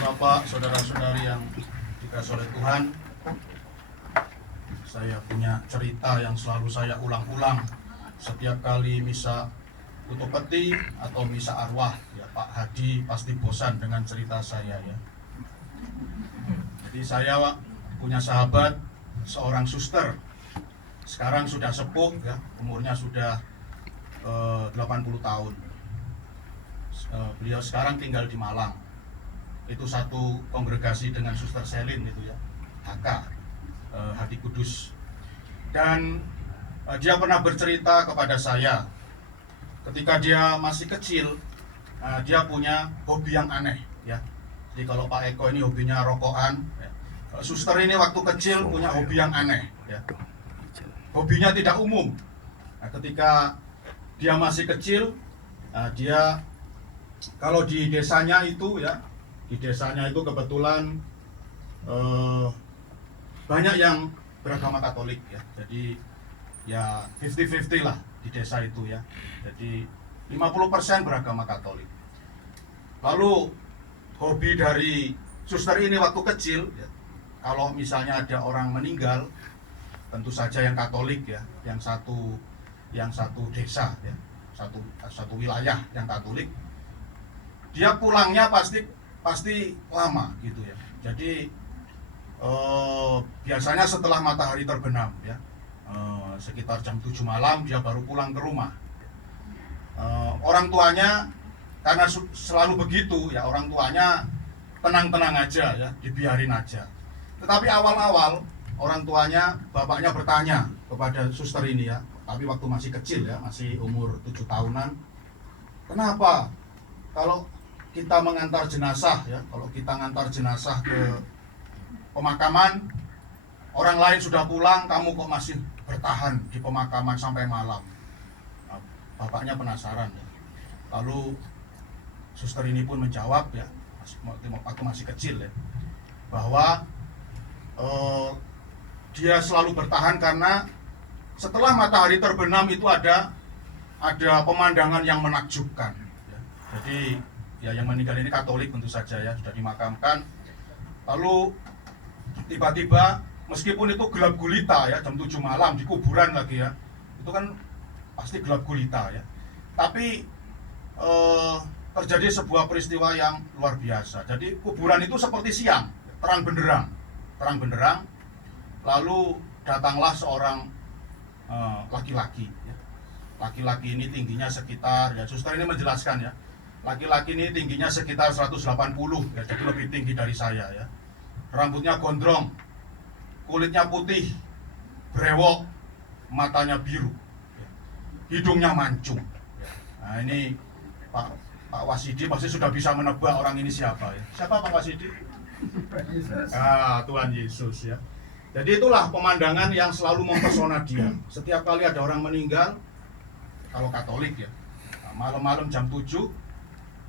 Bapak, saudara-saudari yang dikasihi oleh Tuhan, saya punya cerita yang selalu saya ulang-ulang setiap kali misa tutup peti atau misa arwah. Ya, Pak Hadi pasti bosan dengan cerita saya ya. Jadi saya punya sahabat, seorang suster. Sekarang sudah sepuh ya, umurnya sudah 80 tahun. Beliau sekarang tinggal di Malang. Itu satu kongregasi dengan Suster Selin itu ya, HK, Hati Kudus. Dan dia pernah bercerita kepada saya ketika dia masih kecil, dia punya hobi yang aneh ya. Jadi kalau Pak Eko ini hobinya rokokan ya. Suster ini waktu kecil punya hobi yang aneh ya. Hobinya tidak umum. Nah, ketika dia masih kecil, dia kalau di desanya itu ya, di desanya itu kebetulan banyak yang beragama Katolik ya. Jadi ya 50-50 lah di desa itu ya. Jadi 50% beragama Katolik. Lalu hobi dari suster ini waktu kecil ya, kalau misalnya ada orang meninggal, tentu saja yang Katolik ya, yang satu desa ya, satu wilayah yang Katolik, dia pulangnya pasti lama gitu ya. Jadi biasanya setelah matahari terbenam ya, sekitar jam 7 malam dia baru pulang ke rumah. Orang tuanya karena selalu begitu ya, orang tuanya tenang-tenang aja ya, dibiarin aja. Tetapi awal-awal orang tuanya, bapaknya bertanya kepada suster ini ya, tapi waktu masih kecil ya, masih umur 7 tahunan, kenapa kalau kita mengantar jenazah ya, kalau kita ngantar jenazah ke pemakaman, orang lain sudah pulang, kamu kok masih bertahan di pemakaman sampai malam? Nah, bapaknya penasaran ya. Lalu suster ini pun menjawab ya, waktu masih kecil ya, bahwa dia selalu bertahan karena setelah matahari terbenam itu ada pemandangan yang menakjubkan ya. Jadi ya, yang meninggal ini Katolik tentu saja ya, sudah dimakamkan. Lalu tiba-tiba, meskipun itu gelap gulita ya, jam 7 malam di kuburan lagi ya, itu kan pasti gelap gulita ya. Tapi terjadi sebuah peristiwa yang luar biasa. Jadi kuburan itu seperti siang, terang benderang. Lalu datanglah seorang laki-laki ya. Laki-laki ini tingginya sekitar, ya suster ini menjelaskan ya, laki-laki ini tingginya sekitar 180 ya, jadi lebih tinggi dari saya ya. Rambutnya gondrong, kulitnya putih, brewok, matanya biru ya. Hidungnya mancung ya. Nah ini Pak Wasidi pasti sudah bisa menebak orang ini siapa ya. Siapa Pak Wasidi? Tuhan Yesus ya. Jadi itulah pemandangan yang selalu mempesona dia. Setiap kali ada orang meninggal, kalau Katolik ya, malam-malam jam 7,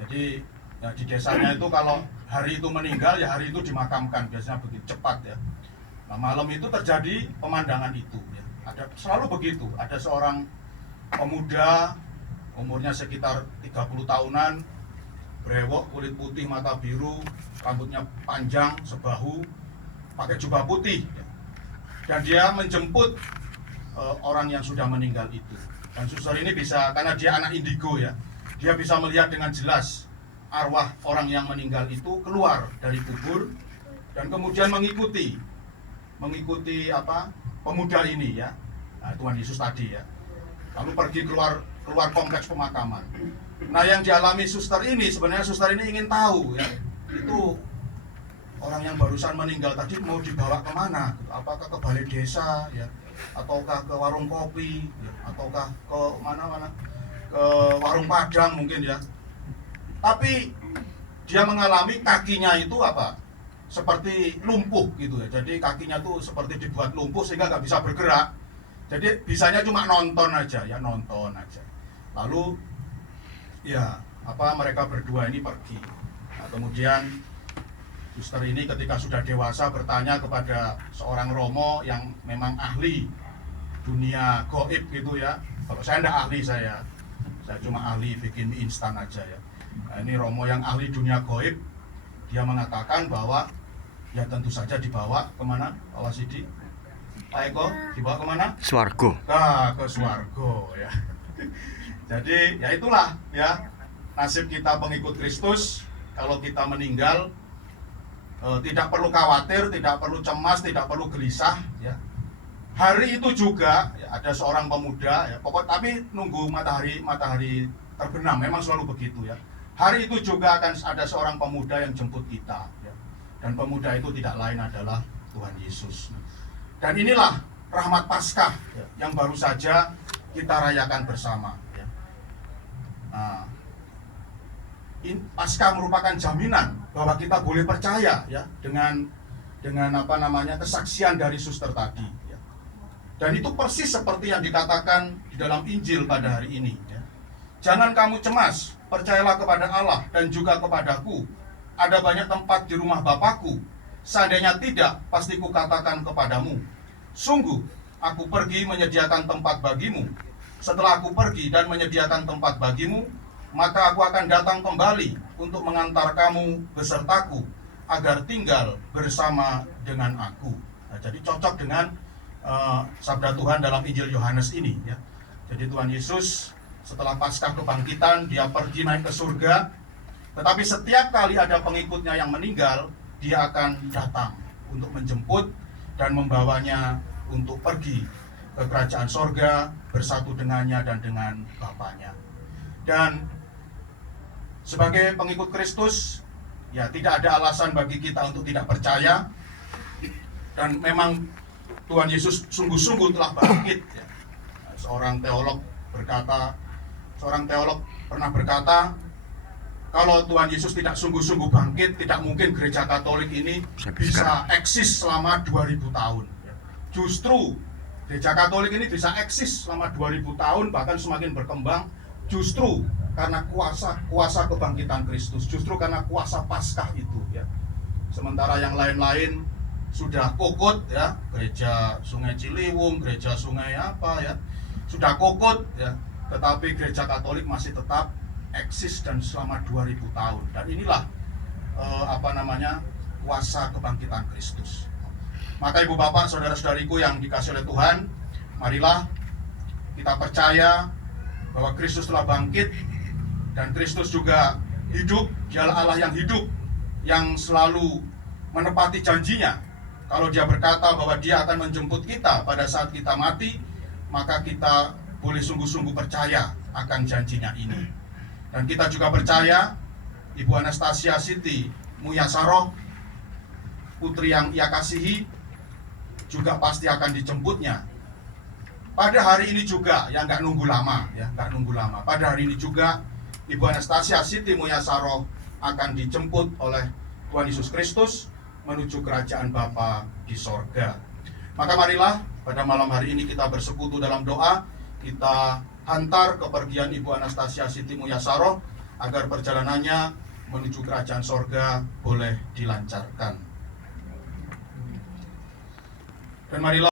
jadi ya, di desanya itu kalau hari itu meninggal ya hari itu dimakamkan, biasanya begitu cepat ya. Nah, malam itu terjadi pemandangan itu ya. Selalu begitu, ada seorang pemuda umurnya sekitar 30 tahunan, brewok, kulit putih, mata biru, rambutnya panjang sebahu, pakai jubah putih ya. Dan dia menjemput orang yang sudah meninggal itu. Dan suster ini bisa, karena dia anak indigo ya, dia bisa melihat dengan jelas arwah orang yang meninggal itu keluar dari kubur dan kemudian mengikuti pemuda ini ya. Nah, Tuhan Yesus tadi ya. Lalu pergi keluar kompleks pemakaman. Nah, yang dialami suster ini, sebenarnya suster ini ingin tahu ya, itu orang yang barusan meninggal tadi mau dibawa kemana? Apakah ke balai desa ya, ataukah ke warung kopi ya, ataukah ke mana-mana, ke warung Padang mungkin ya. Tapi dia mengalami kakinya itu seperti lumpuh gitu ya. Jadi kakinya tuh seperti dibuat lumpuh sehingga nggak bisa bergerak. Jadi bisanya cuma nonton aja ya, nonton aja. Lalu ya mereka berdua ini pergi. Nah, kemudian suster ini ketika sudah dewasa bertanya kepada seorang romo yang memang ahli dunia gaib gitu ya. Kalau saya enggak ahli, saya cuma ahli bikin mie instan aja ya. Nah, ini romo yang ahli dunia gaib. dia mengatakan bahwa ya tentu saja dibawa kemana Pak Wasidi? Pak Eko, dibawa kemana? Swargo. Ke swargo ya. Jadi ya itulah ya nasib kita pengikut Kristus. Kalau kita meninggal, tidak perlu khawatir, tidak perlu cemas, tidak perlu gelisah ya. Hari itu juga ya, ada seorang pemuda ya, tapi nunggu matahari terbenam, memang selalu begitu ya. Hari itu juga akan ada seorang pemuda yang jemput kita ya. Dan pemuda itu tidak lain adalah Tuhan Yesus. Dan inilah rahmat Paskah ya, yang baru saja kita rayakan bersama ya. Nah, Paskah merupakan jaminan bahwa kita boleh percaya ya dengan kesaksian dari suster tadi ya. Dan itu persis seperti yang dikatakan di dalam Injil pada hari ini ya. Jangan kamu cemas, percayalah kepada Allah dan juga kepadaku. Ada banyak tempat di rumah Bapakku. Seandainya tidak, pasti kukatakan kepadamu. Sungguh, aku pergi menyediakan tempat bagimu. Setelah aku pergi dan menyediakan tempat bagimu, maka aku akan datang kembali untuk mengantar kamu besertaku, agar tinggal bersama dengan aku. Nah, jadi cocok dengan sabda Tuhan dalam Injil Yohanes ini ya. Jadi Tuhan Yesus setelah Paskah kebangkitan, dia pergi naik ke surga. Tetapi setiap kali ada pengikutnya yang meninggal, dia akan datang untuk menjemput dan membawanya untuk pergi ke kerajaan sorga, bersatu dengannya dan dengan Bapaknya. Dan sebagai pengikut Kristus, ya tidak ada alasan bagi kita untuk tidak percaya. Dan memang Tuhan Yesus sungguh-sungguh telah bangkit ya. Seorang teolog pernah berkata, kalau Tuhan Yesus tidak sungguh-sungguh bangkit, tidak mungkin gereja Katolik ini bisa eksis selama 2000 tahun. Justru gereja Katolik ini bisa eksis selama 2000 tahun, bahkan semakin berkembang, justru karena kuasa kebangkitan Kristus, justru karena kuasa Paskah itu ya. Sementara yang lain-lain sudah kokot ya, gereja Sungai Ciliwung, gereja Sungai apa ya, sudah kokot ya, tetapi gereja Katolik masih tetap eksis dan selama 2000 tahun. Dan inilah kuasa kebangkitan Kristus. Maka ibu bapak, saudara-saudariku yang dikasihi oleh Tuhan, marilah kita percaya bahwa Kristus telah bangkit dan Kristus juga hidup. Dialah Allah yang hidup, yang selalu menepati janjinya. Kalau dia berkata bahwa dia akan menjemput kita pada saat kita mati, maka kita boleh sungguh-sungguh percaya akan janjinya ini. Dan kita juga percaya Ibu Anastasia Siti Muyasaroh, putri yang ia kasihi, juga pasti akan dijemputnya pada hari ini juga, yang nggak nunggu lama ya, nggak nunggu lama. Pada hari ini juga Ibu Anastasia Siti Muyasaroh akan dijemput oleh Tuhan Yesus Kristus menuju kerajaan Bapa di sorga. Maka marilah pada malam hari ini kita bersekutu dalam doa, kita hantar kepergian Ibu Anastasia Siti Muyasaroh agar perjalanannya menuju kerajaan sorga boleh dilancarkan. Dan marilah